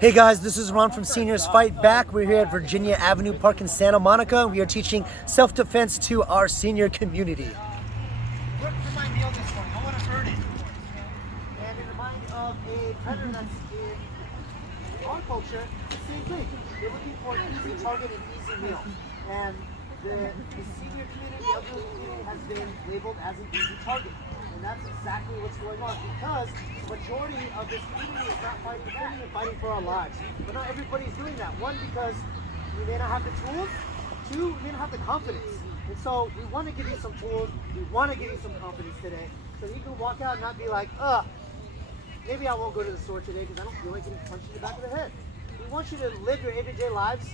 Hey guys, this is Ron from Seniors Fight Back. We're here at Virginia Avenue Park in Santa Monica. We are teaching self-defense to our senior community. Work for my meal this morning. I want to earn it. And in the mind of a predator that's in our culture, it's the same thing. They're looking for an easy target and easy meal. And the senior community, the elderly community has been labeled as an easy target. And that's exactly what's going on, because the majority of this community is not fighting defending and fighting for our lives. But not everybody's doing that. One, because we may not have the tools. Two, we may not have the confidence. And so we want to give you some tools. We want to give you some confidence today, so that you can walk out and not be like, maybe I won't go to the store today because I don't feel like getting punched in the back of the head. We want you to live your everyday lives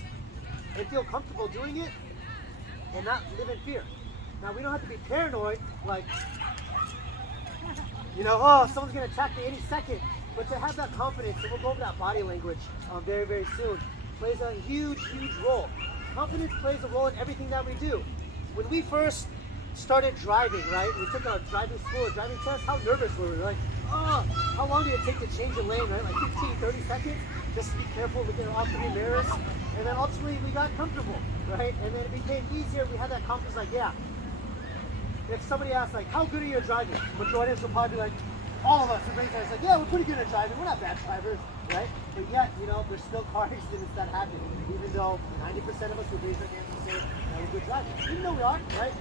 and feel comfortable doing it and not live in fear. Now, we don't have to be paranoid, like, someone's going to attack me any second. But to have that confidence, and we'll go over that body language very, very soon, plays a huge, huge role. Confidence plays a role in everything that we do. When we first started driving, right, we took our driving school, a driving test, how nervous were we? Like, how long did it take to change a lane, right? Like 15, 30 seconds? Just to be careful, looking at all three mirrors. And then ultimately we got comfortable, right? And then it became easier. We had that confidence, like, yeah. If somebody asks, like, how good are you at driving? Majority of us will probably be like, all of us are raised like, yeah, we're pretty good at driving. We're not bad drivers, right? But yet, there's still car accidents that happen, even though 90% of us would raise our hands and say that we're good drivers. Even though we are, right?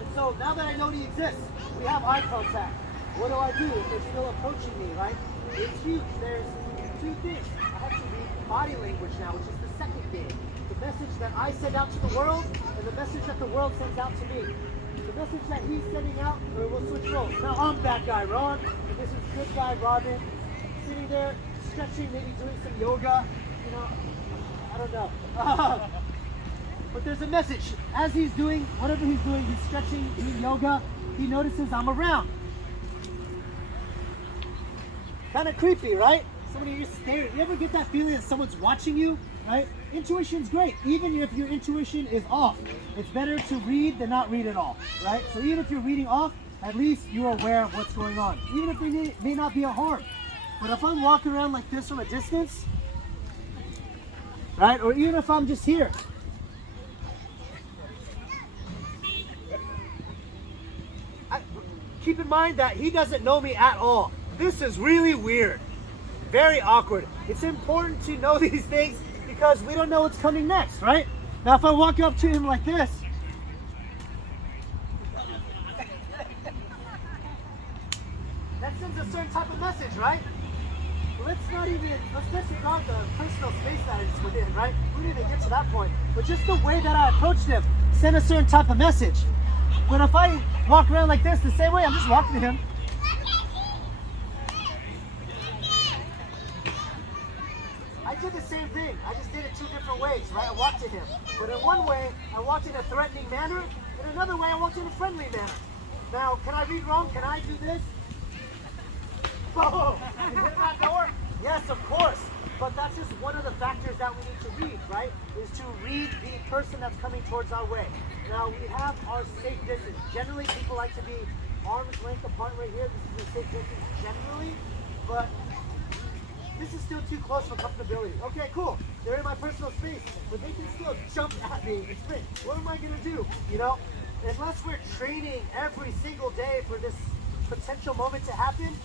And so now that I know he exists, we have eye contact. What do I do if they're still approaching me, right? It's huge. There's two things. I have to read body language now, which is the second thing. The message that I send out to the world and the message that the world sends out to me. The message that he's sending out, or we'll switch roles. Now I'm bad guy Ron, and this is good guy Robin, sitting there, stretching, maybe doing some yoga, I don't know. But there's a message. As he's doing whatever he's doing, he's stretching, doing yoga, he notices I'm around. Kind of creepy, right? Somebody just staring. You ever get that feeling that someone's watching you, right? Intuition's great, even if your intuition is off. It's better to read than not read at all, right? So even if you're reading off, at least you're aware of what's going on, even if there may not be a harm. But if I'm walking around like this from a distance, right? Or even if I'm just here, keep in mind that he doesn't know me at all. This is really weird, very awkward. It's important to know these things because we don't know what's coming next, right? Now, if I walk up to him like this, that sends a certain type of message, right? Let's disregard the personal space that I just went in, right? We didn't even get to that point. But just the way that I approached him sent a certain type of message. But if I walk around like this, the same way, I'm just walking to him. I did the same thing. I just did it two different ways, right? I walked to him. But in one way, I walked in a threatening manner. In another way, I walked in a friendly manner. Now, can I read wrong? Can I do this? Oh, is it that door? Yes, of course. But that's just one of the factors that we need to read, right? Is to read the person that's coming towards our way. Now, we have our safe distance. Generally, people like to be arm's length apart right here. This is a safe distance generally. But this is still too close for comfortability. Okay, cool. They're in my personal space, but they can still jump at me and sprint. What am I gonna do? Unless we're training every single day for this potential moment to happen,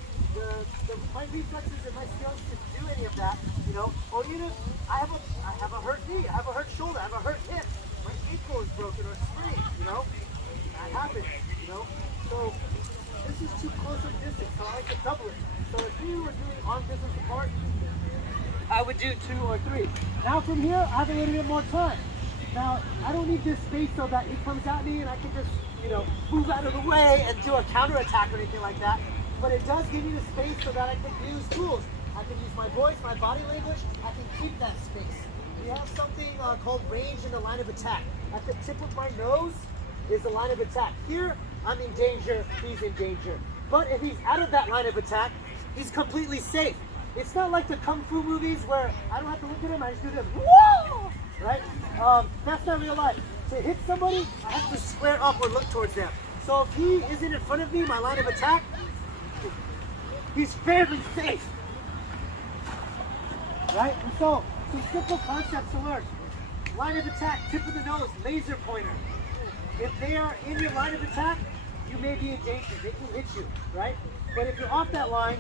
my reflexes and my skills to do any of that, or even if I have a hurt knee, I have a hurt shoulder, I have a hurt hip, my ankle is broken or sprained, that happens, So this is too close of a distance, so I like to double it. So if we were doing arm distance apart, I would do 2 or 3. Now from here, I have a little bit more time. Now, I don't need this space so that he comes at me and I can just, move out of the way and do a counterattack or anything like that. But it does give me the space so that I can use tools. I can use my voice, my body language, I can keep that space. We have something called range in the line of attack. At the tip of my nose is the line of attack. Here, I'm in danger, he's in danger. But if he's out of that line of attack, he's completely safe. It's not like the Kung Fu movies where I don't have to look at him, I just do this, whoa! Right? That's not real life. To hit somebody, I have to square up or look towards them. So if he isn't in front of me, my line of attack, he's fairly safe. right? And so, some simple concepts to learn. Line of attack, tip of the nose, laser pointer. If they are in your line of attack, you may be in danger. They can hit you, right? But if you're off that line,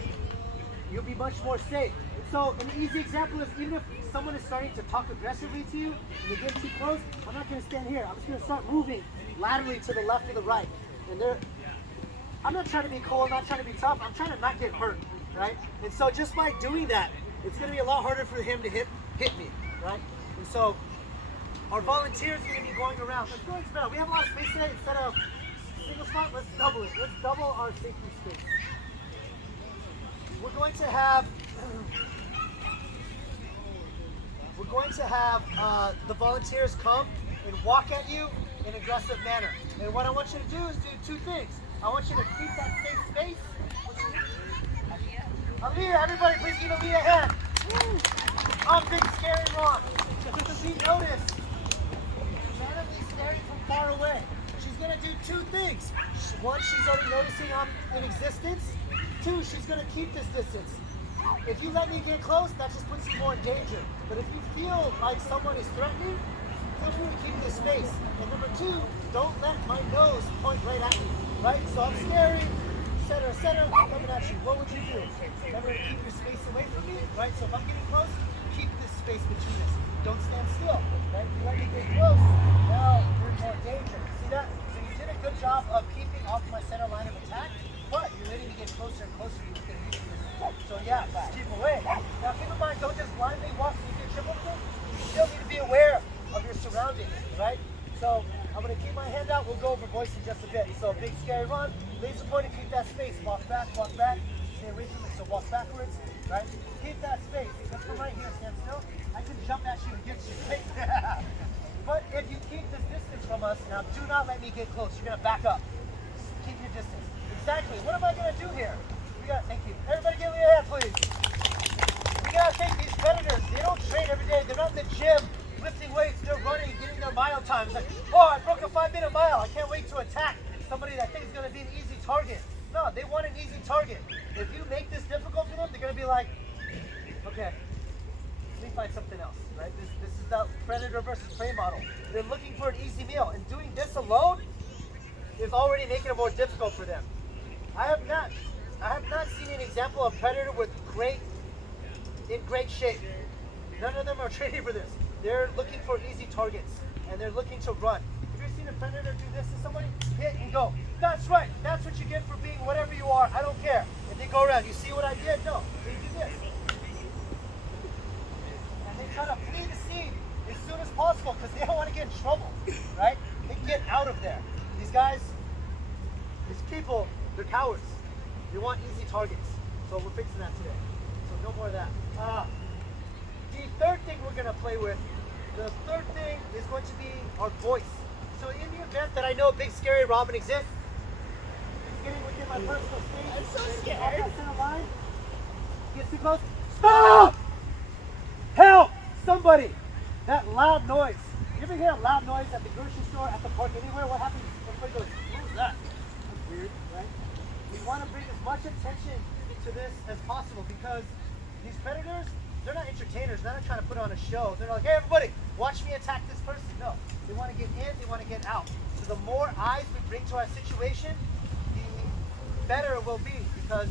you'll be much more safe. And so an easy example is even if someone is starting to talk aggressively to you and they get too close, I'm not going to stand here. I'm just going to start moving laterally to the left or the right. And I'm not trying to be cold, I'm not trying to be tough, I'm trying to not get hurt, right? And so just by doing that, it's going to be a lot harder for him to hit me, right? And so our volunteers are going to be going around. Let's go expand. We have a lot of space today. Instead of single spot, let's double it. Let's double our safety space. We're going to have the volunteers come and walk at you in an aggressive manner. And what I want you to do is do two things. I want you to keep that safe space. Aaliyah, everybody please give Aaliyah a hand. I'm Big Scary Ron. She noticed randomly staring from far away. She's going to do two things. One, she's already noticing I'm in existence. Two, she's going to keep this distance. If you let me get close, that just puts you more in danger. But if you feel like someone is threatening, feel free to keep this space. And number two, don't let my nose point right at you. Right? So I'm scary, etc., I'm coming at you. What would you do? Remember to keep your space away from me, right? So if I'm getting close, keep this space between us. Don't stand still, right? If you let me get close, now you're in more danger. See that? So you did a good job of keeping off my center line of attack, but you're letting me get closer and closer to you. So yeah, just keep away. Now keep in mind, don't just blindly walk and you get triple kill. You still need to be aware of your surroundings, right? So I'm going to keep my hand out. We'll go over voice in just a bit. So big scary run. Laser point and keep that space. Walk back, stay away from it. So walk backwards, right? Keep that space. Just from right here, stand still. I can jump at you and get you. Right? But if you keep this distance from us, now do not let me get close. You're going to back up. Keep your distance. Exactly. What am I going to do here? Thank you. Everybody give me a hand, please. We got to take these predators. They don't train every day. They're not in the gym lifting weights. They're running, getting their mile times. Like, oh, I broke a 5-minute mile. I can't wait to attack somebody that thinks is going to be an easy target. No, they want an easy target. If you make this difficult for them, they're going to be like, okay, let me find something else, right? This is the predator versus prey model. They're looking for an easy meal, and doing this alone is already making it more difficult for them. I have not seen an example of predator with in great shape. None of them are training for this. They're looking for easy targets, and they're looking to run. Have you seen a predator do this to somebody? Hit and go. That's right. That's what you get for being whatever you are. I don't care. If they go around, you see what I did? No. They do this. And they try to flee the scene as soon as possible because they don't want to get in trouble, right? They get out of there. These guys, these people, they're cowards. They want easy targets. So we're fixing that today. So no more of that. The third thing we're going to play with, the third thing is going to be our voice. So in the event that I know Big Scary Robin exists, he's getting within my personal space. I'm so scared. Line, gets too close. Stop! Help! Somebody! That loud noise. You ever hear a loud noise at the grocery store, at the park, anywhere? What happens? Everybody goes, what was that? That's weird, right? We want to bring as much attention to this as possible because these predators, they're not entertainers. They're not trying to put on a show. They're like, hey, everybody, watch me attack this person. No, they want to get in, they want to get out. So the more eyes we bring to our situation, the better it will be because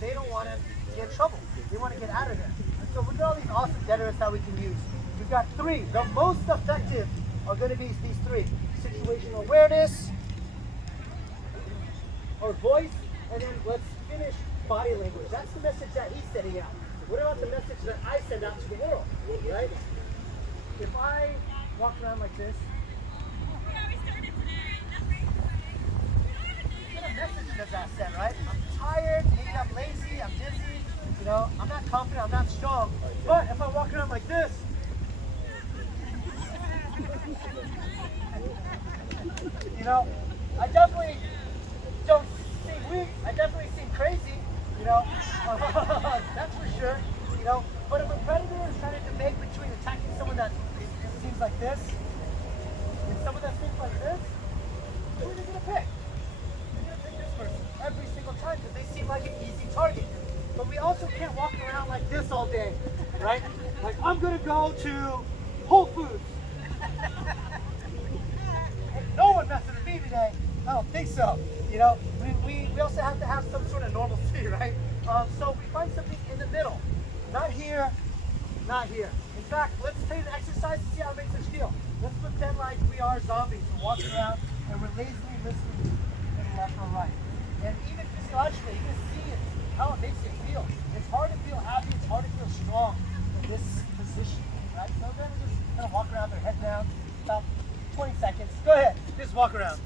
they don't want to get in trouble. They want to get out of there. And so look at all these awesome deterrents that we can use. We've got three. The most effective are going to be these three. Situational awareness, our voice, and then let's finish body language. That's the message that he's sending out. What about the message that I send out to the world, right? If I walk around like this, what kind of message does that send, right? I'm tired, maybe I'm lazy, I'm dizzy, you know, I'm not confident, I'm not strong. But if I walk around like this, you know, I definitely don't seem weak, I definitely seem crazy, you know, that's for sure, you know, but if a predator is trying to debate between attacking someone that seems like this and someone that seems like this, who are they going to pick? They're going to pick this person every single time because they seem like an easy target. But we also can't walk around like this all day, right? Like, I'm gonna go to Whole Foods. No one messing with me today. I don't think so. You know, we also have to have some sort of normalcy, right? So we find something in the middle. Not here, not here. In fact, let's take the exercise and see how it makes us feel. Let's pretend like we are zombies. We're walking around and we're lazily listening to the left or right. And even physiologically, you can see it, how it makes you feel. It's hard to feel happy, it's hard to feel strong in this position, right? So then we just kind of walk around, their head down, about 20 seconds. Go ahead, just walk around.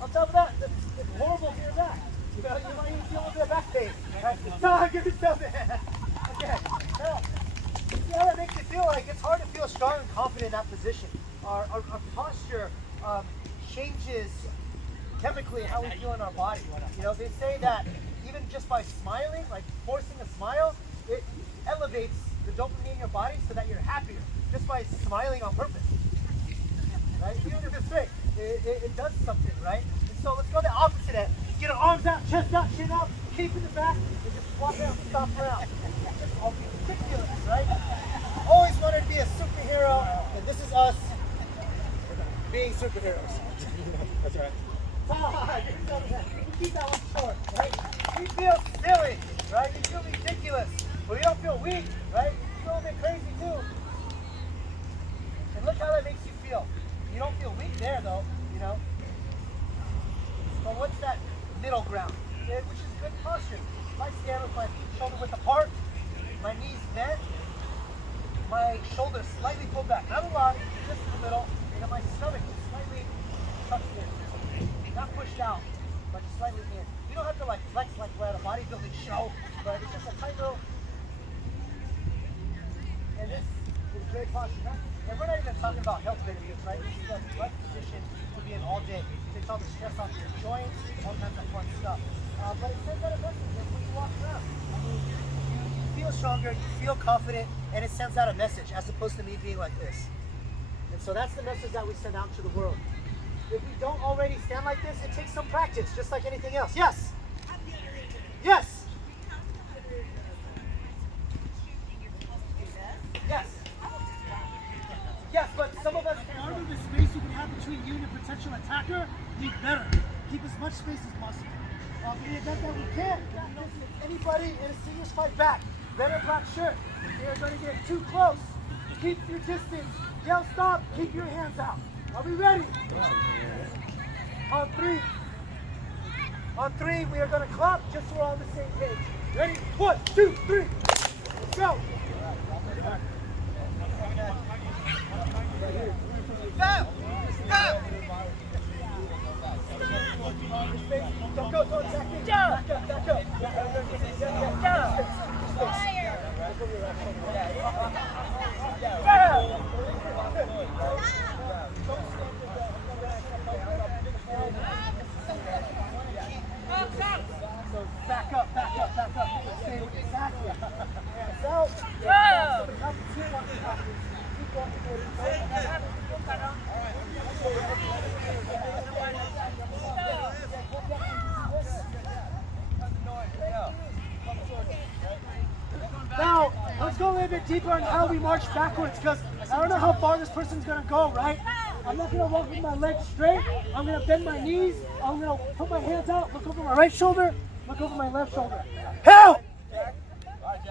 On top of that, it's horrible to hear that. You know, you might even feel a little bit of back pain. Right? So give yourself a hand. Okay. Now, see how that makes you feel like? It's hard to feel strong and confident in that position. Our posture changes chemically how we feel in our body. You know, they say that even just by smiling, like forcing a smile, it elevates the dopamine in your body so that you're happier just by smiling on purpose. Right? Even if it's fake, it does something, right? And so let's go the opposite end. Get our arms out, chest out, chin out, keep in the back, and just walk around and stomp around. It's all ridiculous, right? Always wanted to be a superhero, and this is us being superheroes. That's right. We keep that one short, right? We feel silly, right? We feel ridiculous, but we don't feel weak, right? We feel a bit crazy too. And look how that makes you feel. You don't feel weak there though, you know. But what's that middle ground? Which is good posture. If I stand with my shoulder width apart, my knees bent, my shoulders slightly pulled back. Not a lot, just in the middle, and my stomach is slightly tucked in. Not pushed out, but just slightly in. You don't have to like flex like we're at a bodybuilding show, but it's just a tight little. And this is great posture. And we're not even talking about health benefits, right? This is the right position to be in all day. It takes all the stress off your joints, all kinds of fun stuff. But it sends out a message that when you walk around, I mean, you feel stronger, you feel confident, and it sends out a message as opposed to me being like this. And so that's the message that we send out to the world. If we don't already stand like this, it takes some practice, just like anything else. Yes? Yes? Yes. Yes, but some of us can't. The space you can have between you and a potential attacker, need better. Keep as much space as possible. In the event that we can't, if anybody in a serious fight back, red or black shirt, they're going to get too close. Keep your distance. Yell stop, keep your hands out. Are we ready? On three. On three, we are going to clap just so we're on the same page. Ready? 1, 2, 3. Let's go. Go! Go! Don't go, don't attack me. Back up, back up. So back up, back up, back up. Stay exactly. So, now, let's go a little bit deeper on how we march backwards, because I don't know how far this person's going to go, right? I'm not going to walk with my legs straight. I'm going to bend my knees. I'm going to put my hands out, look over my right shoulder, look over my left shoulder. Help!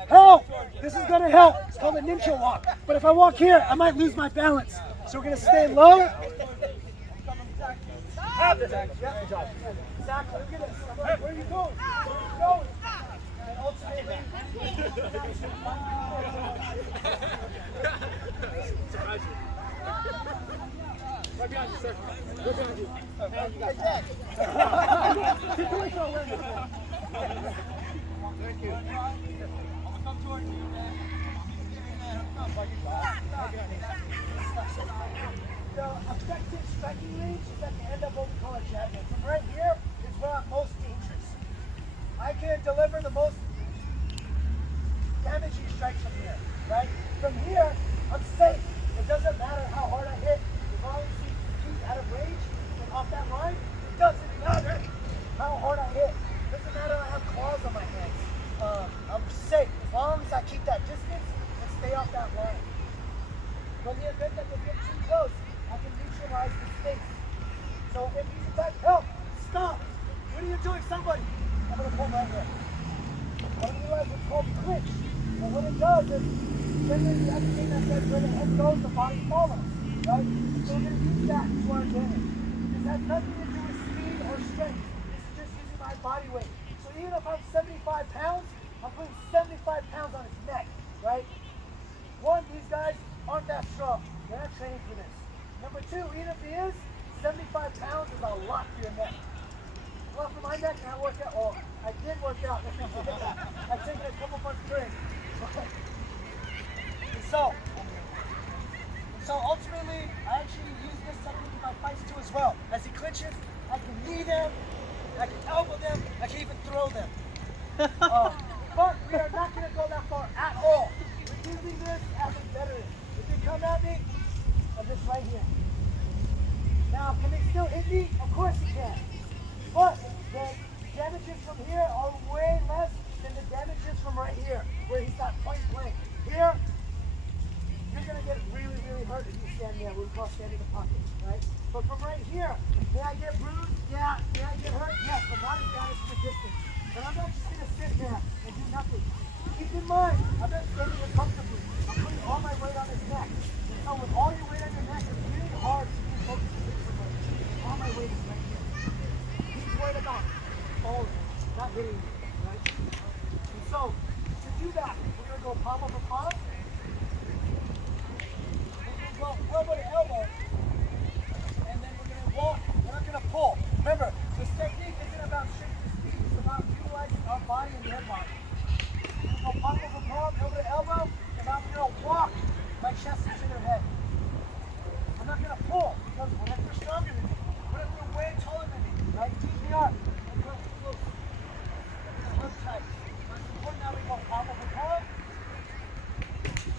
Help! This is going to help. It's called a ninja walk. But if I walk here, I might lose my balance. So we're going to stay low. Exactly. Look at this. Where are you going? Where are you going? And ultimately, surprise you. Right behind you, sir. Right behind you. Hey, Jack. Thank you. Come towards you. The effective striking range is at the end of what we call a jab. From right here is where I'm most dangerous. I can deliver the most damaging strikes from here, right? From here, I'm safe. It doesn't matter how hard I hit, as long as he's out of range and off that line, it doesn't matter how hard I hit. It doesn't matter I have claws on my hands. because generally everything that says where the head goes, the body follows, right? So we're going to use that to our advantage. This has nothing to do with speed or strength. This is just using my body weight. So even if I'm 75 pounds, I'm putting 75 pounds on his neck, right? One, these guys aren't that strong. They're not training for this. Number two, even if he is, 75 pounds is a lot for your neck. Well, for my neck, I work out. Oh, I did work out. I've taken a couple months break. So ultimately, I actually use this technique in my fights too as well. As he clinches, I can knee them, I can elbow them, I can even throw them. But we are not going to go that far at all. We're using this as a veteran. If they come at me, I'm just right here. Now, can they still hit me? Of course you can. But the damages from here are way less than the damages from right here, where he's got point blank. Here, you're going to get really, really hurt if you stand there. We call standing in the pocket, right? But from right here, may I get bruised? Yeah. May I get hurt? Yes, but not as bad as from a distance. But I'm not just going to sit there and do nothing. Keep in mind, I'm not standing here comfortably. I'm putting all my weight on his neck. And so with all your weight on your neck, it's really hard to be focused to hit somebody. All my weight is right here. He's worried about falling, not hitting me, right? And so, to do that, we're going to go palm over palm. We're going to go elbow to elbow. And then we're going to walk. We're not going to pull. Remember, this technique isn't about strength and speed. It's about utilizing our body and their body. We're going to go palm over palm, elbow to elbow. And I'm going to walk my chest into their head. I'm not going to pull because what if you're stronger than me? What if you're way taller than me? Right? Keep me up. And go close. Look tight. It's important that we go palm over palm,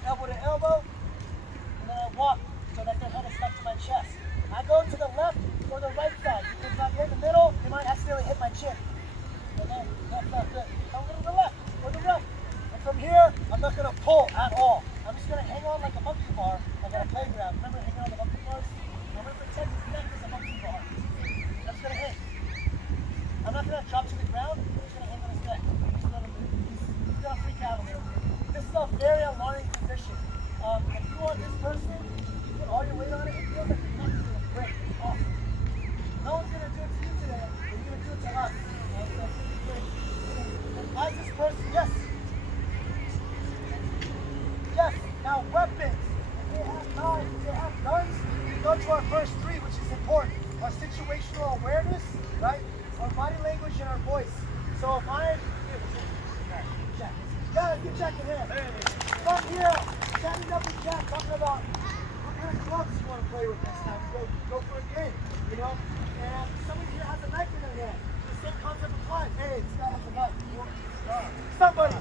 elbow to elbow, and then I walk so that their head is stuck to my chest. I go to the left or the right side because if I'm in the middle, you might accidentally hit my chin. And then that's not good. I'll go to the left or the right. And from here, I'm not going to pull at all. I'm just going to hang on like a monkey bar, like at a playground. Remember hanging on the monkey bars? I'm going to pretend his neck is a monkey bar. I'm just going to hit. I'm not going to drop to the ground. I'm just going to hang on his neck. He's going to freak out a little bit. This is a very alarming position. If you want this person, you put all your weight on it, it feels like your neck is going to break. It's awesome. No one's going to do it to you today, but you're going to do it to us. So it's going to be great. And as this person, yes. Yes, now weapons. If they have knives, if they have guns, we go to our first three, which is important. Our situational awareness, right? Our body language and our voice. So if I'm Jack. Yeah, get Jack in here. From here, standing up with Jack, talking about what kind of clubs you want to play with next time. Go for a game, you know? And somebody here has a knife in their hand. The same concept applies. Hey, this guy has a knife. Somebody,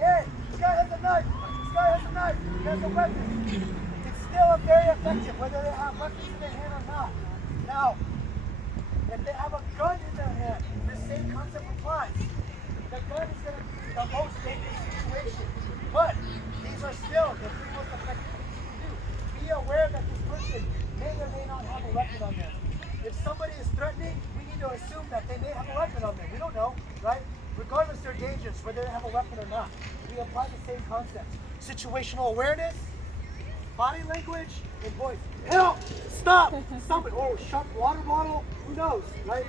hey, this guy has a knife. This guy has a knife. He has a weapon. It's still very effective, whether they have weapons in their hand or not. Now, if they have a gun in their hand, the same concept applies. The gun is going to be the most dangerous situation. But these are still the three most effective things you can do. Be aware that this person may or may not have a weapon on them. If somebody is threatening, we need to assume that they may have a weapon on them. We don't know, right? Regardless, they're dangerous, whether they have a weapon or not. We apply the same concepts. Situational awareness, body language, and voice. Help! Stop! Somebody, sharp water bottle, who knows, right?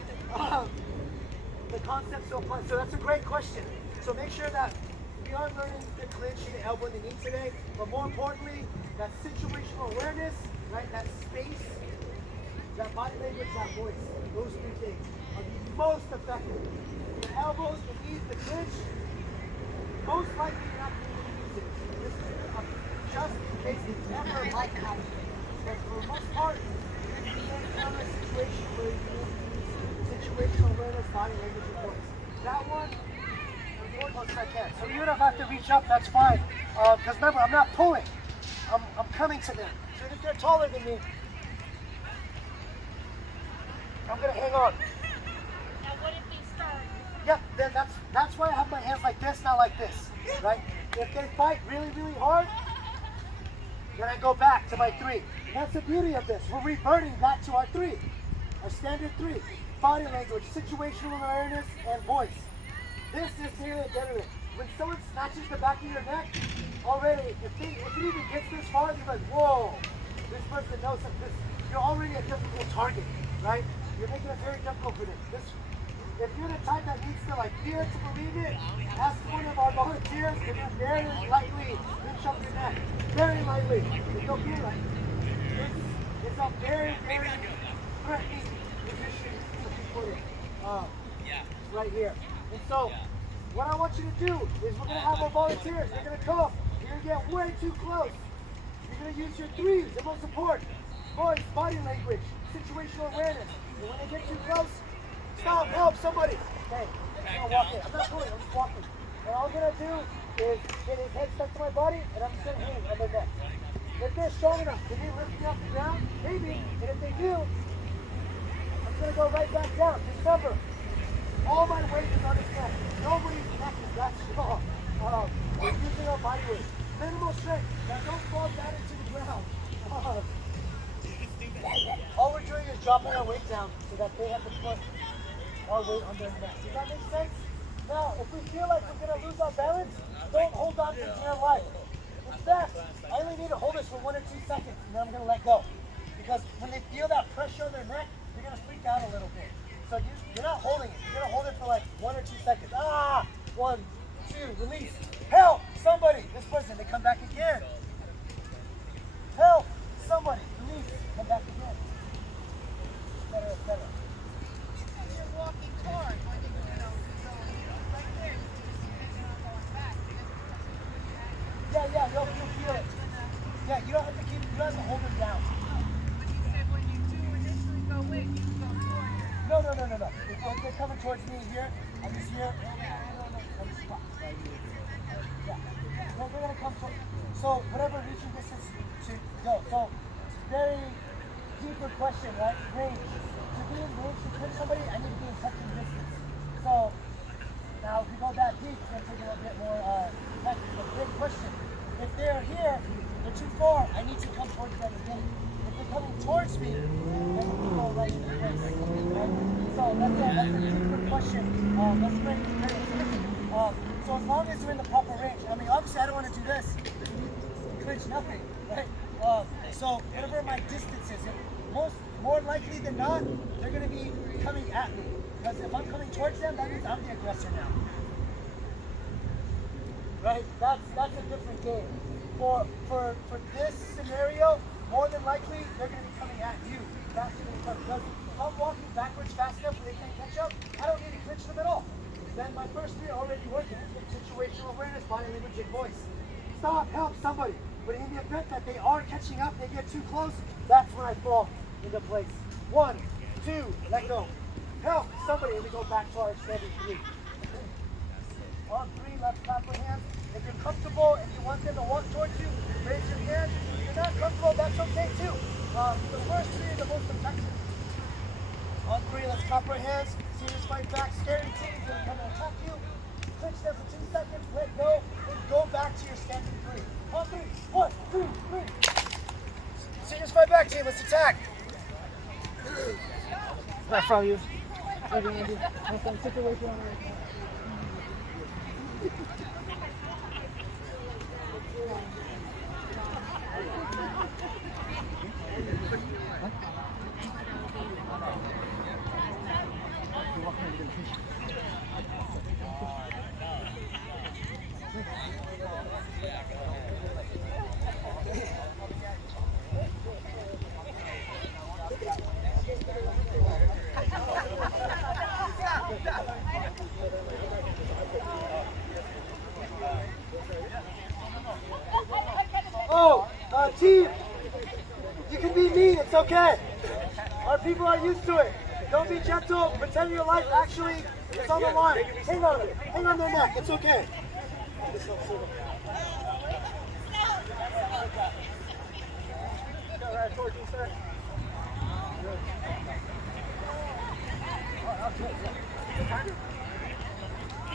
The concepts to apply. So that's a great question. So make sure that we are learning the clinch, the elbow, and the knee today, but more importantly, that situational awareness, right? That space, that body language, that voice. Those three things are the most effective. The elbows, the knees, the clinch, most likely you're not going to use it. This is just in case it never might happen. But for the most part, you're in a situation where you use situational awareness, body language, and voice. That one, important as I can. So even if I have to reach up, that's fine. Because remember, I'm not pulling. I'm coming to them. So if they're taller than me, I'm going to hang on. Now what if they start? Yep, then that's why I have my hands like this, not like this, right? If they fight really, really hard, then I go back to my three. That's the beauty of this. We're reverting back to our three, our standard three. Body language, situational awareness, and voice. This is the deterrent. When someone snatches the back of your neck, already, if it even gets this far, you're like, whoa, this person knows something. You're already a difficult target, right? You're making it very difficult for them. If you're the type that needs to feel it to believe it, ask one of our volunteers to very lightly reach up your neck. Very lightly. It's okay, right? It's a very, very threatening position to be put in. Right here. And so, what I want you to do is we're going to have our volunteers. They're going to come. You're going to get way too close. You're going to use your threes, the most important. Voice, body language, situational awareness. And when they get too close, stop, help somebody. Okay, I'm gonna walk in. I'm not pulling, I'm just walking. And all I'm gonna do is get his head stuck to my body, and I'm just gonna hang on their neck. If they're strong enough, can they lift me off the ground? Maybe. And if they do, I'm gonna go right back down. Remember, all my weight is on his neck. Nobody's neck is that strong. We're using our body weight. Minimal strength. Now don't fall down into the ground. All we're doing is dropping our weight down so that they have to put our weight on their neck. Does that make sense? Now, if we feel like we're going to lose our balance, don't hold on for dear life. In fact, I only need to hold this for 1 or 2 seconds, and then I'm going to let go. Because when they feel that pressure on their neck, they're going to freak out a little bit. So you're not holding it. You're going to hold it for 1 or 2 seconds. 1, 2, release. Help! Somebody! This person, they come back again. Help! Somebody! Release. Come back again. Better, better. You're walking toward when you right there. Going back. Yeah, you'll feel it. Yeah, you don't have to hold them down. But he said when you do initially go in, you go toward it. No. If they're coming towards me here, I'm just here. I'm just right here. Yeah. They're gonna come towards. So whatever reaching distance to go. So very deeper question, right? Range. To be in range to hit somebody, I need to be in touching distance. So now if we go that deep, it's gonna take a little bit more technical. Big question. If they're here, they're too far, I need to come towards them again. If they're coming towards me, then we go right in the place. Right? So that's a deeper question. That's great. So as long as you're in the proper range, I mean obviously I don't want to do this. Clinch nothing, right? So whatever my distance is, more likely than not, they're going to be coming at me. Because if I'm coming towards them, that means I'm the aggressor now. Right? That's a different game. For this scenario, more than likely, they're going to be coming at you. Faster than you. Because if I'm walking backwards fast enough where they can't catch up, I don't need to clinch them at all. Then my first three are already working. Situational awareness, body language, and voice. Stop, help somebody. But in the event that they are catching up, they get too close, that's when I fall into place. 1, 2, let go. Help somebody, and we go back to our extended 3. On 3, let's clap our hands. If you're comfortable and you want them to walk towards you, raise your hand. If you're not comfortable, that's okay too. The first 3 are the most effective. On 3, let's clap our hands. Serious fight back. Scary teams will come and attack you. Clinch them for 2 seconds, let go, and go back to your standing 3. On 3, 1, 2, 3. Serious fight back team, let's attack. Not from you. Team, you can be mean, it's okay. Our people are used to it. Don't be gentle, pretend your life actually is on the line. Hang on their neck, it's okay.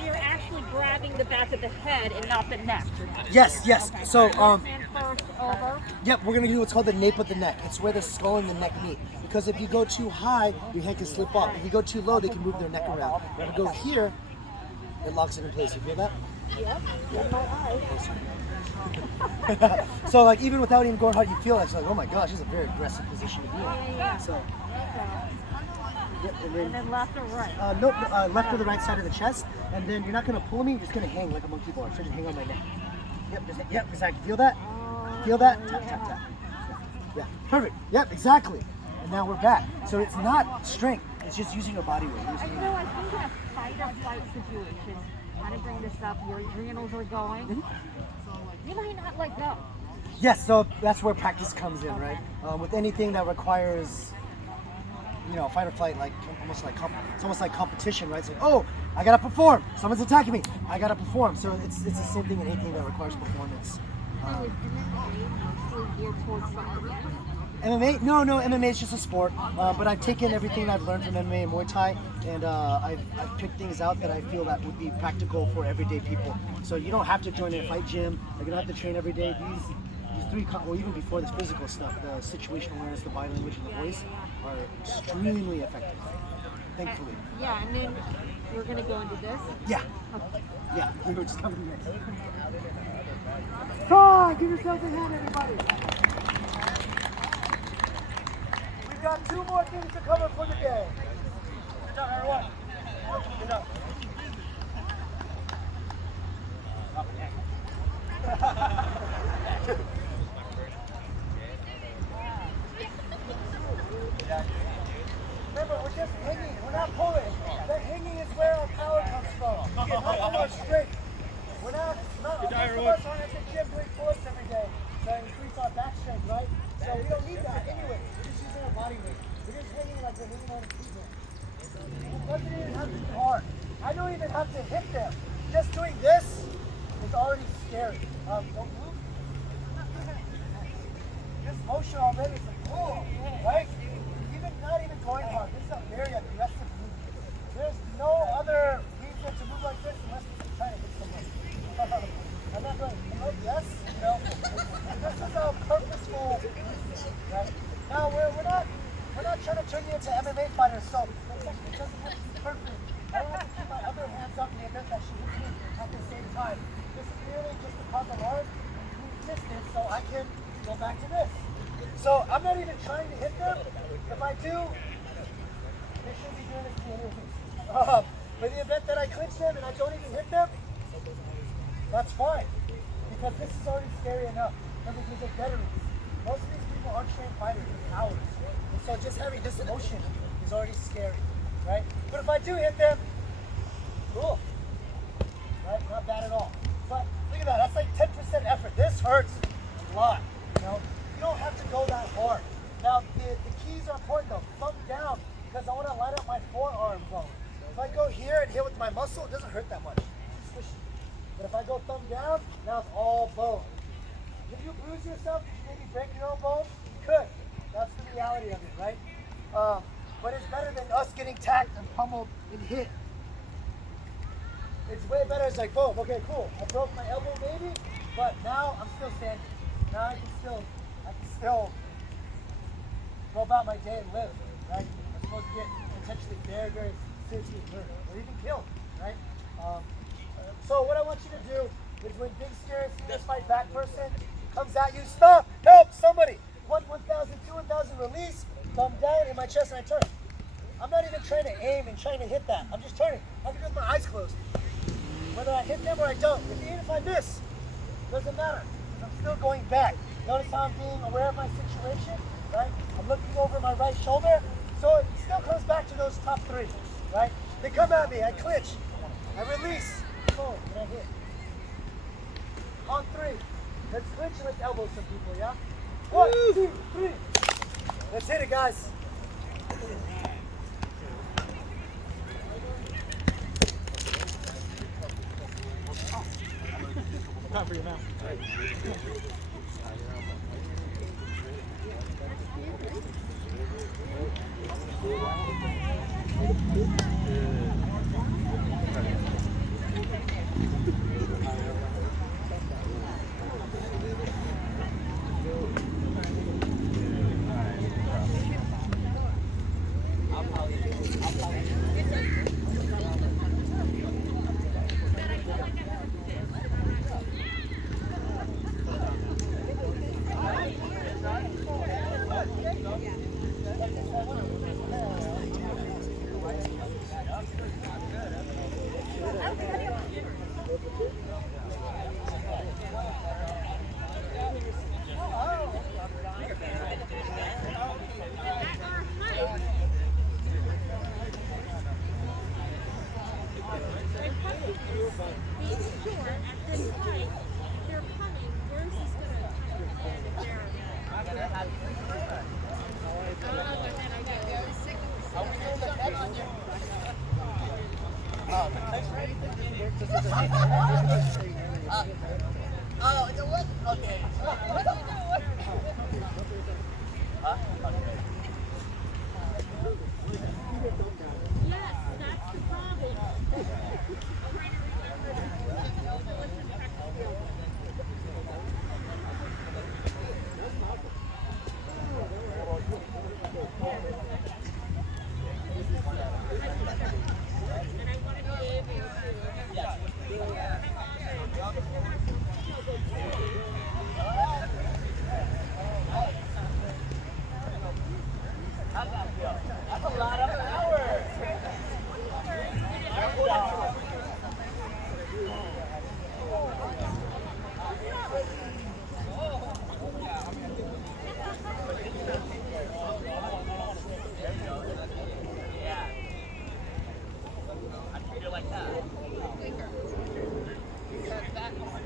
You're actually grabbing the back of the head and not the neck. Yes. So, And first over. yep, we're gonna do what's called the nape of the neck. It's where the skull and the neck meet. Because if you go too high, your head can slip off. If you go too low, they can move their neck around. If you go here, it locks it in place. You feel that? Yep. In my eye. So like even without even going hard, you feel like, oh my gosh, this is a very aggressive position to be in. Yeah. So. Yep, And then left or right? Nope, left or the right side of the chest, and then you're not gonna pull me. You're just gonna hang like a monkey bar. So just hang on my neck. Yep, exactly. Feel that? Feel that? Tap, tap, tap. Yeah, perfect. Yep, exactly. And now we're back. So it's not strength. It's just using your body weight. I think in a fight or flight situation, kind of bring this up, your adrenals are going. You might not let go. Yes, so that's where practice comes in, right? With anything that requires, fight or flight, like it's almost like competition, right? It's like, oh, I gotta perform. Someone's attacking me. I gotta perform. So it's the same thing in anything that requires performance. So is MMA mostly geared towards something? MMA? No, MMA is just a sport. But I've taken everything I've learned from MMA and Muay Thai, and I've picked things out that I feel that would be practical for everyday people. So you don't have to join a fight gym. You don't have to train every day. These three, well, even before this physical stuff, the situational awareness, the body language, and the voice are extremely effective. Thankfully. Yeah, and then we're gonna go into this. Yeah. Yeah. We were just coming next. Ah, give yourselves a hand, everybody. We've got 2 more things to cover for the day. Good job, everyone. Good job. Remember, we're just hanging. We're not pulling. The hanging is where our power comes from. It's not our strength. We're not most of us aren't at the gym doing pull-ups every day to increase our back strength, right? So we don't need that anyway. We're just using our body weight. We're just hanging like we're hanging on a keyboard. It doesn't even have to be hard. I don't even have to hit them. Just doing this is already scary. Don't move. This motion already is like, whoa, right? Not even going hard. This is a very aggressive move. There's no other reason to move like this unless you're trying to hit someone. I'm not going, yes, this is a purposeful movement, right? Now we're not trying to turn you into MMA fighters, so it doesn't have to be perfect. I don't have to keep my other hands up in the event that she hits me at the same time. This is merely just to cause alarm and distance so I can go back to this. So I'm not even trying to hit them. If I do, they shouldn't be doing this to me anyways. But in the event that I clinch them and I don't even hit them, that's fine. Because this is already scary enough. Remember, these are veterans. Most of these people aren't trained fighters, they're cowards. And so just having this emotion is already scary, right? But if I do hit them, cool. Right? Not bad at all. But look at that, that's like 10% effort. This hurts a lot, You don't have to go that hard. Now, the keys are important though. Thumb down, because I want to line up my forearm bone. If I go here and hit with my muscle, it doesn't hurt that much. It's squishy. But if I go thumb down, now it's all bone. If you bruise yourself, did you maybe break your own bone? You could. That's the reality of it, right? But it's better than us getting tacked and pummeled and hit. It's way better. It's like, boom, okay, cool. I broke my elbow maybe, but now I'm still standing. Now I can still go about my day and live, right? I'm supposed to get potentially very, very seriously hurt or even killed, right? So what I want you to do is when big, scary, serious fight back person comes at you, stop, help, somebody. 1,000, 2,000, release, thumb down in my chest and I turn. I'm not even trying to aim and trying to hit that. I'm just turning. I can do it with my eyes closed. Whether I hit them or I don't. Even if I miss, doesn't matter. I'm still going back. Notice how I'm being aware of my situation, right? I'm looking over my right shoulder. So it still comes back to those top 3, right? They come at me, I clinch, I release, boom, and I hit. On 3. Let's clinch and let's elbow some people, yeah? 1, 2, 3. Let's hit it, guys. Time for your mouth. Okay. Huh? Yes, that's the problem. How's that feel? That's a lot of hours. Yeah. I feel like that.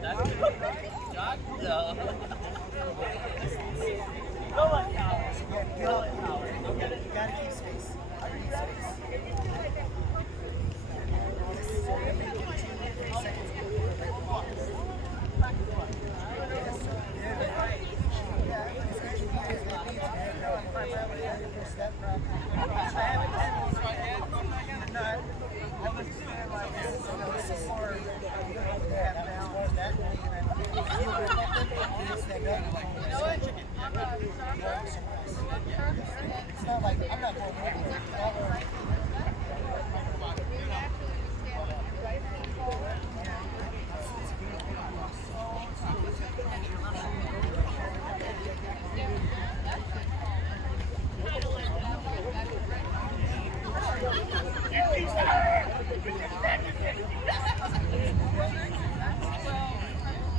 That's good. Job, though. Go on, Cal. Get up. You gotta keep space. I need space. So we're gonna make it 2 seconds. It's not like I'm not going anywhere.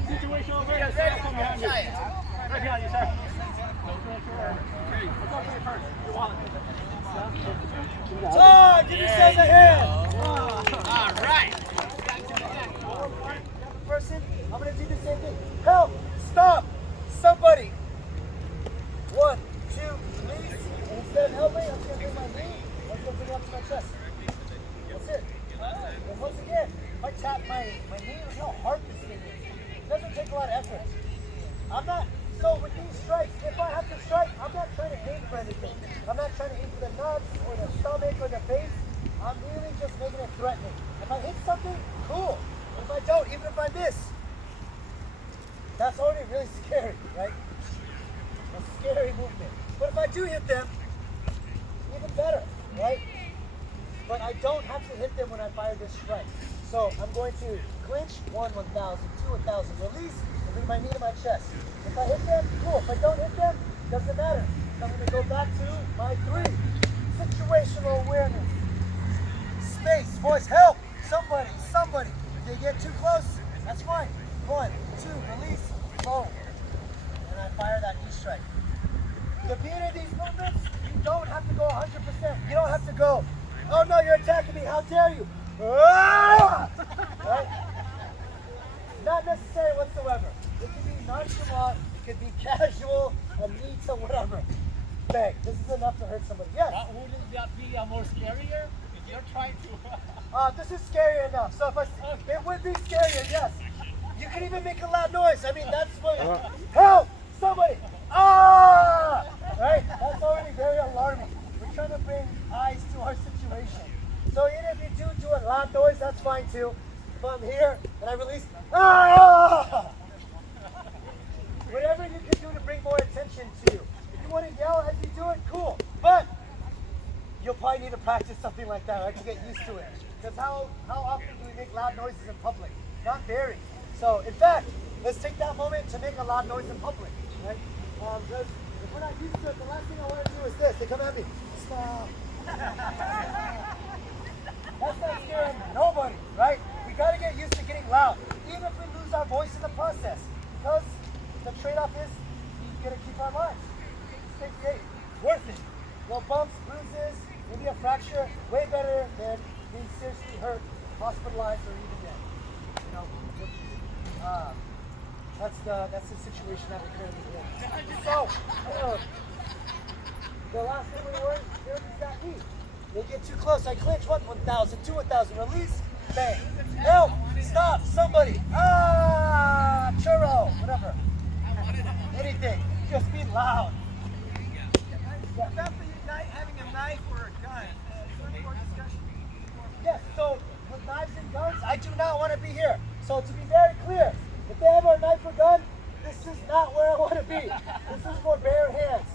Situational awareness. Right behind you. Right behind you, sir. Okay. What's up for you first? Your wallet. Todd, give yourselves a hand. All right. Person, I'm gonna do the same thing. Help! Stop! Somebody! 1, 2, release. And instead of helping, I'm just gonna bring my knee. I'm just gonna bring it up to my chest. That's it. And once again, if I tap my knee, look how hard this thing is. It doesn't take a lot of effort. I'm not, so with these strikes, if I have to strike, I'm not trying to aim for anything. I'm not trying to aim for the nuts or the stomach or the face. I'm really just making it threatening. If I hit something, cool. But if I don't, even if I miss, that's already really scary, right? A scary movement. But if I do hit them, even better, right? But I don't have to hit them when I fire this strike. So I'm going to clinch, 1, 1,000, 2, 1,000, release, and bring my knee to my chest. If I hit them, cool. If I don't hit them, doesn't matter. So I'm going to go back to my 3. Situational awareness. Space, voice, help! Somebody. If they get too close, that's fine. 1, 2, release, forward. And I fire that knee strike. The beauty of these movements, you don't have to go 100%. You don't have to go, oh no, you're attacking me, how dare you? Ah! Right? Not necessary whatsoever. It can be nonchalant, it could be casual, a knee to whatever. Bang, this is enough to hurt somebody. Yes? Wouldn't that be more scarier? If you're trying to... This is scary enough. So if it would be scarier, yes. You can even make a loud noise. I mean, that's what, help, somebody, ah! Right? That's already very alarming. We're trying to bring eyes to our situation. So even if you do a loud noise, that's fine too. If I'm here and I release, ah! Whatever you can do to bring more attention to you. If you want to yell as you do it, cool. But you'll probably need to practice something like that, right, to get used to it. Because how often do we make loud noises in public? Not very. So, in fact, let's take that moment to make a loud noise in public, right? Because if we're not used to it, the last thing I want to do is this. They come at me, stop. That's not scaring nobody, right? We got to get used to getting loud, even if we lose our voice in the process. Because the trade-off is we got to keep our lives. Stay safe. Worth it. No bumps, bruises, maybe a fracture. Way better than being seriously hurt, hospitalized, or even dead. You know, that's the situation that we're currently in. So, the last thing we were here is that knee. They get too close. I clinch. 1, 1,000, 2, 1,000. Release. Bang. Help. Stop. Somebody. Ah, churro. Whatever. So to be very clear, if they have a knife or gun, this is not where I want to be. This is for bare hands.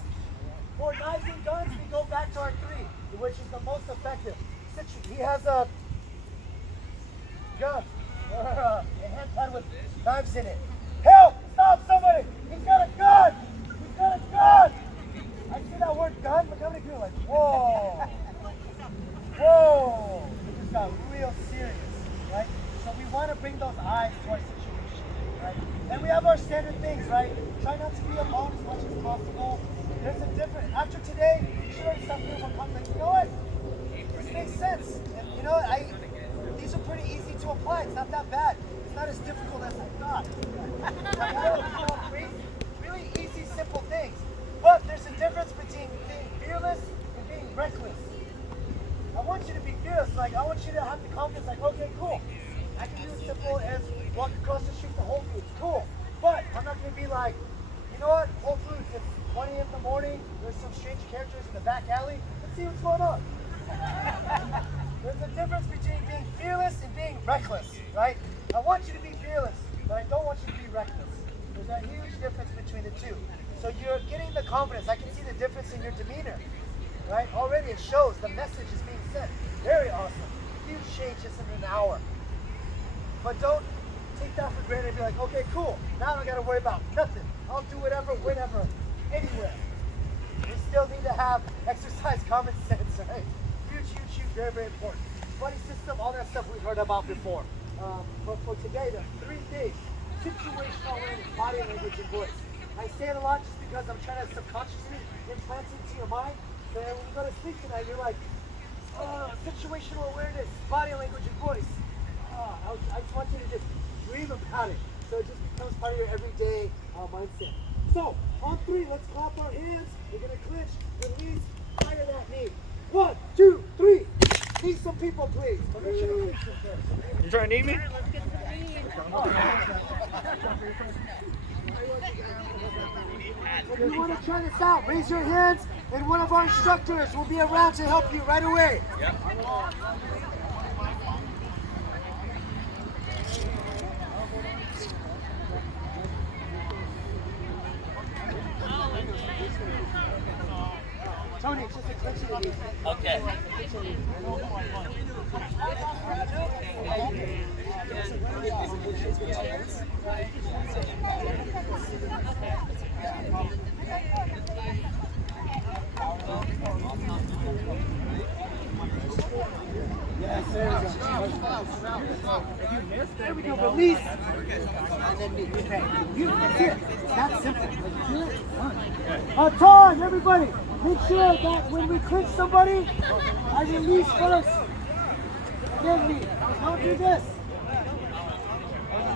For knives and guns, we go back to our 3, which is the most effective. He has a gun or a handgun with knives in it. Help! Stop somebody! He's got a gun! He's got a gun! I see that word gun, look how many people are like, whoa! Whoa! It just got real serious, right? So we want to bring those eyes to our situation, right? And we have our standard things, right? Try not to be alone as much as possible. There's a difference. After today, you should already stop feeling more confident. You know what? This makes sense. And you know what? These are pretty easy to apply. It's not that bad. It's not as difficult as I thought. Really easy, simple things. But there's a difference between being fearless and being reckless. I want you to be fearless. Like, I want you to have the confidence, like, okay, cool. I can do as simple as walk across the street to Whole Foods. Cool. But I'm not going to be like, you know what? Whole Foods, it's 1 a.m. in the morning. There's some strange characters in the back alley. Let's see what's going on. There's a difference between being fearless and being reckless, right? I want you to be fearless, but I don't want you to be reckless. There's a huge difference between the two. So you're getting the confidence. I can see the difference in your demeanor, right? Already it shows the message is being sent. Very awesome. Huge change just in an hour. But don't take that for granted and be like, okay, cool. Now I don't got to worry about nothing. I'll do whatever, whenever, anywhere. We still need to have exercise common sense, right? Huge, very, very important. Buddy system, all that stuff we've heard about before. But for today, the 3 things: situational awareness, body language, and voice. I say it a lot just because I'm trying to subconsciously implant it into your mind. And when you go to sleep tonight, you're like, situational awareness, body language, and voice. I just want you to just dream about it. So it just becomes part of your everyday mindset. So, on 3, let's clap our hands. We're going to clinch, release, fire that knee. 1, 2, 3. Need some people, please. You trying to need me? If you want to try this out, raise your hands, and one of our instructors will be around to help you right away. Yep. Tony, it's just a clinching knee. Okay. Yes, there we go. Release. And then knee. Okay. You, that's it. It's that simple. You feel it? Fun. Time, everybody. Make sure that when we clinch somebody, I release first. Then knee. Don't do this.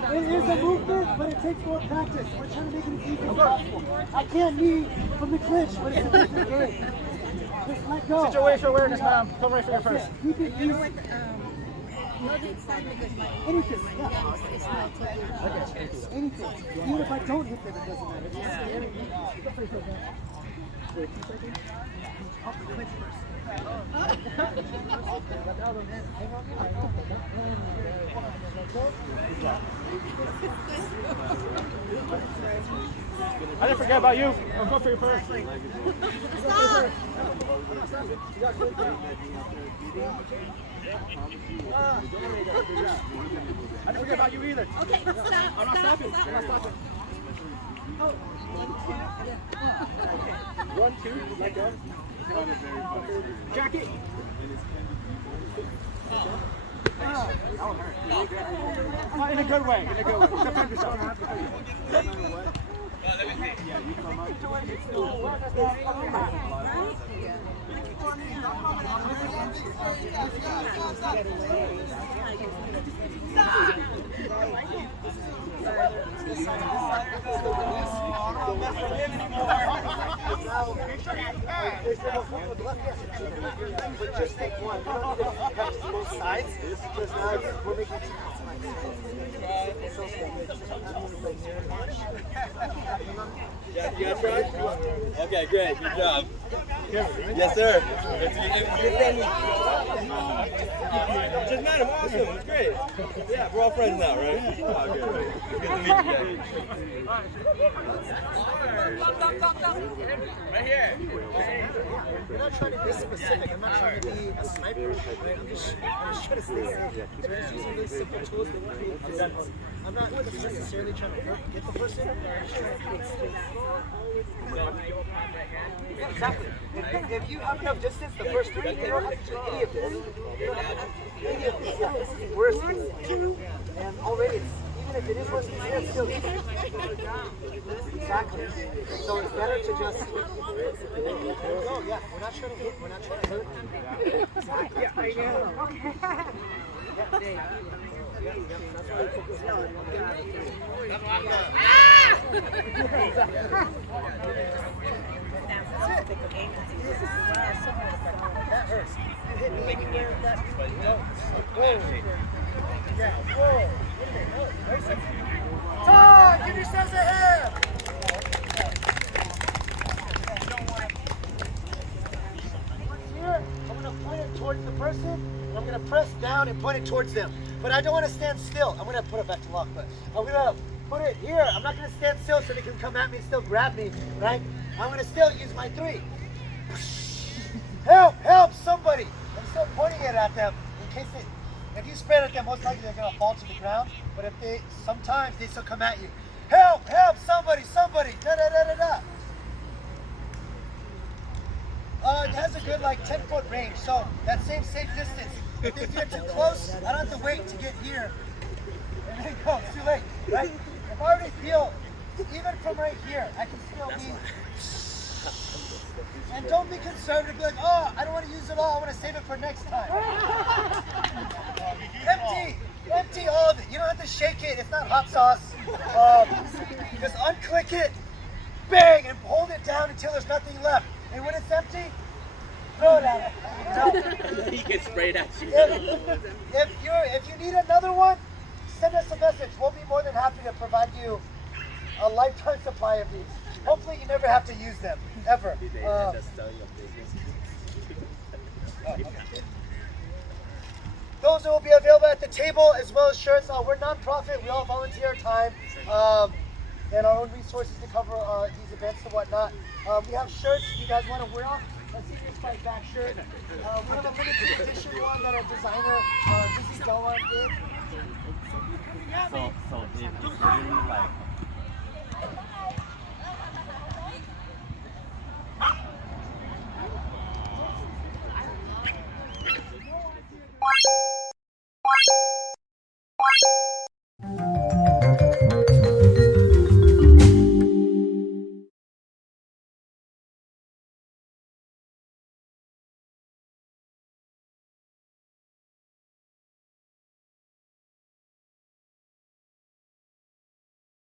It is a movement, but it takes more practice. We're trying to make it as easy as possible. I can't knee from the clinch, but it's a different game. Just let go. Situational awareness, ma'am. Come right for your first. Keep it easy. Anything, yeah. Anything. Even if I don't hit them, it doesn't matter. Wait 2 seconds. I'll clinch first. I didn't forget about you. I'm going for your purse. Stop! I didn't forget about you either. Okay, stop, I'm not stopping. I'm not stopping. Oh, 1, 2. 1, 2, like that. Jackie. In a good way. In a good way. Defend yourself. Yeah, you come up. But just take one. Practice both sides because now we're making 2 You guys ready? Okay, great. Good job. Yes, sir. Just met him. Awesome. It's great. Yeah, we're all friends now, right? Oh, good. Good to meet you guys. Right here. We're not trying to be specific. I'm not trying to be a sniper. Right? I'm just trying to stay safe. So we're just using really simple tools that create distance. I'm not necessarily trying to get the person. I'm just trying to create space. Yeah, exactly. If you have enough distance, the first three, you don't have to do any of this. You don't have to do any of this. Yeah, this is worst case. And already, even if it is worst case, it's still easy. Exactly. So it's better to just. Oh Yeah, we're not trying to hit. We're not trying to hurt. exactly. Yeah, I know. Okay. That hurts. You hit me anywhere that you don't. Yeah, whoa. Todd, give yourselves a hand. Here, I'm going to point it towards the person, and I'm going to press down and point it towards them. But I don't want to stand still. I'm going to put it back to lock, but I'm going to put it here. I'm not going to stand still so they can come at me and still grab me, right? I'm going to still use my three. Help, help, somebody. I'm still pointing it at them in case if you spread at them, most likely they're going to fall to the ground. But if sometimes they still come at you. Help, help, somebody, somebody, da-da-da-da-da. It has a good 10-foot range, so that same safe distance. If they get too close, I don't have to wait to get here. And then go, it's too late, right? If I already feel, even from right here, I can still be. And don't be conservative, be like, oh, I don't want to use it all, I want to save it for next time. Empty all of it. You don't have to shake it, it's not hot sauce. Just unclick it, bang, and hold it down until there's nothing left. And when it's empty, throw it at it. He gets sprayed at you. If you need another one, send us a message. We'll be more than happy to provide you a lifetime supply of these. Hopefully you never have to use them, ever. Those will be available at the table as well as shirts. We're non-profit. We all volunteer our time and our own resources to cover these events and whatnot. We have shirts you guys want to wear. A Seniors Fight Back shirt. We have a limited edition one that our designer, Dizzy Gowan, did. So if it's really like